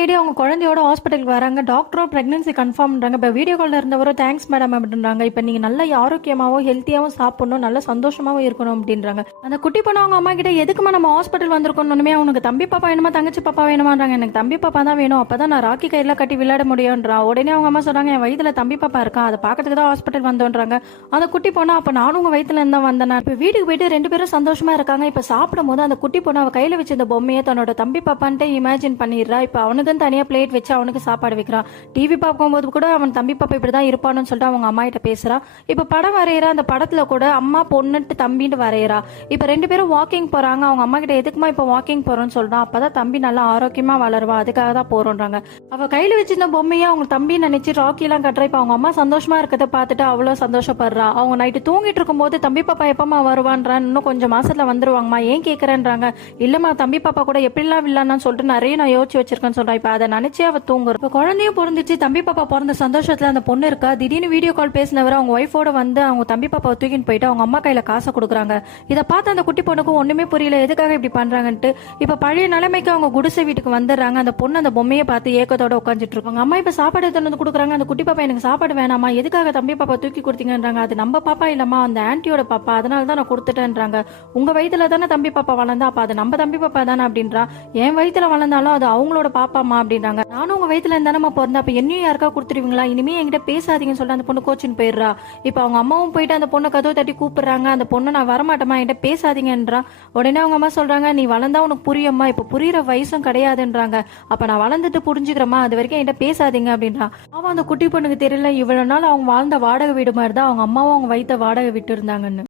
Lady அவங்க குழந்தையோட ஹாஸ்பிட்டலுக்கு வராங்க. டாக்டரும் பிரெக்னன்சி கன்ஃபார்ம்ன்றாங்க. இப்போ வீடியோ காலில் இருந்தவரும் தேங்க்ஸ் மேடம் அப்படின்றாங்க. இப்போ நீங்கள் நல்ல ஆரோக்கியமாகவும் ஹெல்த்தியாகவும் சாப்பிடணும், நல்ல சந்தோஷமாகவும் இருக்கணும் அப்படின்றாங்க. அந்த குட்டி பொண்ணு அவங்க அம்மா கிட்ட எதுக்குமா நம்ம ஹாஸ்பிட்டல் வந்திருக்கணுமே, உனக்கு தம்பி பாப்பா வேணுமா தங்கச்சி பாப்பா வேணுமான்றாங்க. எனக்கு தம்பி பாப்பா தான் வேணும், அப்பதான் நான் ராக்கி கையில கட்டி விளையாட முடியும்ன்றா. உடனே அவங்க அம்மா சொல்றாங்க, என் வயிற்றுல தம்பி பாப்பா இருக்கா, அதை பார்க்கறதுக்கு தான் ஹாஸ்பிட்டல் வந்தோன்றாங்க. அந்த குட்டி பொண்ணு, அப்போ நானும் உங்க வயிற்றுல இருந்தா வந்தேன். இப்போ வீட்டுக்கு போயிட்டு 2 பேரும் சந்தோஷமா இருக்காங்க. இப்போ சாப்பிடும் போது அந்த குட்டி பொண்ணு அவ கையில வச்சிருந்த பொம்மையை தன்னோட தம்பி பாப்பான்ட்டு இமேஜின் பண்ணிடுறா. இப்போ அவனுக்குன்னு தனியா பிளேட் வச்சு அவனுக்கு சாப்பாடு வைக்கிறான். டிவி பார்க்கும்போது கூட அவன் தம்பி பாப்பா இப்படிதான் இருப்பான்னு சொல்லிட்டு அவங்க அம்மா கிட்ட பேசுறா. இப்ப படம் வரைகிறா. அந்த படத்துல கூட அம்மா பொண்ணுட்டு தம்பின்னு வரைகிறா. இப்ப 2 பேரும் வாக்கிங் போறாங்க. அவங்க அம்மா கிட்ட எதுக்குமா இப்ப வாக்கிங் போறோம்னு சொல்றான். அப்பதான் தம்பி நல்லா ஆரோக்கியமா வளருவா, அதுக்காக தான் போறோன்றாங்க. அவ கையில வச்சிருந்த பொம்மையை அவங்க தம்பி நினைச்சு ராக்கி எல்லாம் கட்டுறா. இப்ப அவங்க அம்மா சந்தோஷமா இருக்கிறத பார்த்துட்டு அவ்வளவு சந்தோஷப்படுறா. அவங்க நைட்டு தூங்கிட்டு இருக்கும் போது தம்பி பாப்பா எப்பமா வருவான்றான். இன்னும் கொஞ்சம் மாசத்துல வந்துருவாங்கம்மா, ஏன் கேக்குறேன்றாங்க. இல்லம்மா தம்பி பாப்பா கூட எப்படிலாம் வில்லான்னு சொல்லிட்டு நிறைய நான் யோசிச்சு வச்சிருக்கேன்னு சொல்றா. இப்ப அதை நினைச்சே அவ தூங்குற. இப்ப குழந்தையும் பிறந்துச்சு. தம்பி பாப்பா பிறந்த சந்தோஷத்துல அந்த பொண்ணு இருக்கா. திடீர்னு வீடியோ கால் பேசினவர் அவங்க ஒய்ஃபோட வந்து அவங்க தம்பி பாப்பாவை தூக்கின்னு போயிட்டு அவங்க அம்மா கையில காசை கொடுக்குறாங்க. இதை பார்த்து அந்த குட்டி பொண்ணுக்கும் ஒண்ணுமே புரியல, எதுக்காக இப்படி பண்றாங்கன்ட்டு. இப்ப பழைய நிலைமைக்கு அவங்க குடிசை வீட்டுக்கு வந்துடுறாங்க. அந்த பொண்ணு அந்த பொம்மையை பார்த்து ஏக்கத்தோட உட்காந்துட்டு இருக்காங்க. அம்மா இப்ப சாப்பாடு எடுத்து வந்து கொடுக்குறாங்க. அந்த குட்டி பாப்பா எனக்கு சாப்பாடு வேணாமா, எதுக்காக தம்பி பாப்பா தூக்கி கொடுத்தீங்கன்றாங்க. அது நம்ம பாப்பா இல்லம்மா, அந்த ஆன்டியோட பாப்பா, அதனால தான் நான் கொடுத்துட்டேன்றாங்க. உங்க வயிற்றுல தானே தம்பி பாப்பா வளர்ந்தா, அப்ப அது நம்ம தம்பி பாப்பா தானே அப்படின்றா. என் வயிற்றுல வளர்ந்தாலும் அது அவங்களோட பாப்பாமா அப்படின்றாங்க. நானும் உங்க வயிற்றுல இருந்தானமா பிறந்தா, அப்ப என்னையும் யாருக்கா கொடுத்துருவீங்களா, இனிமே என்கிட்ட பேசாதீங்கன்னு சொல்லிட்டு அந்த பொண்ணு கோச்சின்னு போயிடுறா. இப்ப அவங்க அம்மாவும் போயிட்டு அந்த பொண்ணை கதவு தட்டி கூப்பிடுறாங்க. அந்த பொண்ணு நான் வரமாட்டேமா, என்கிட்ட பேசாதீங்கன்றா. உடனே அவங்க அம்மா சொல்றாங்க, நீ வளர்ந்தா உனக்கு புரியும்மா, இப்ப புரியுற வயசும் கிடையாதுன்றாங்க. அப்ப நான் வளர்ந்துட்டு புரிஞ்சுக்கிறேம்மா, அது வரைக்கும் என்கிட்ட பேசாதீங்க அப்படின்றா. அவன் அந்த குட்டி பொண்ணுக்கு தெரியல, இவ்வளவு நாள் அவங்க வாழ்ந்த வாடகை வீடு மாதிரி தான் அவங்க அம்மாவும் அவங்க வயிற்ற வாடகை விட்டு இருந்தாங்கன்னு.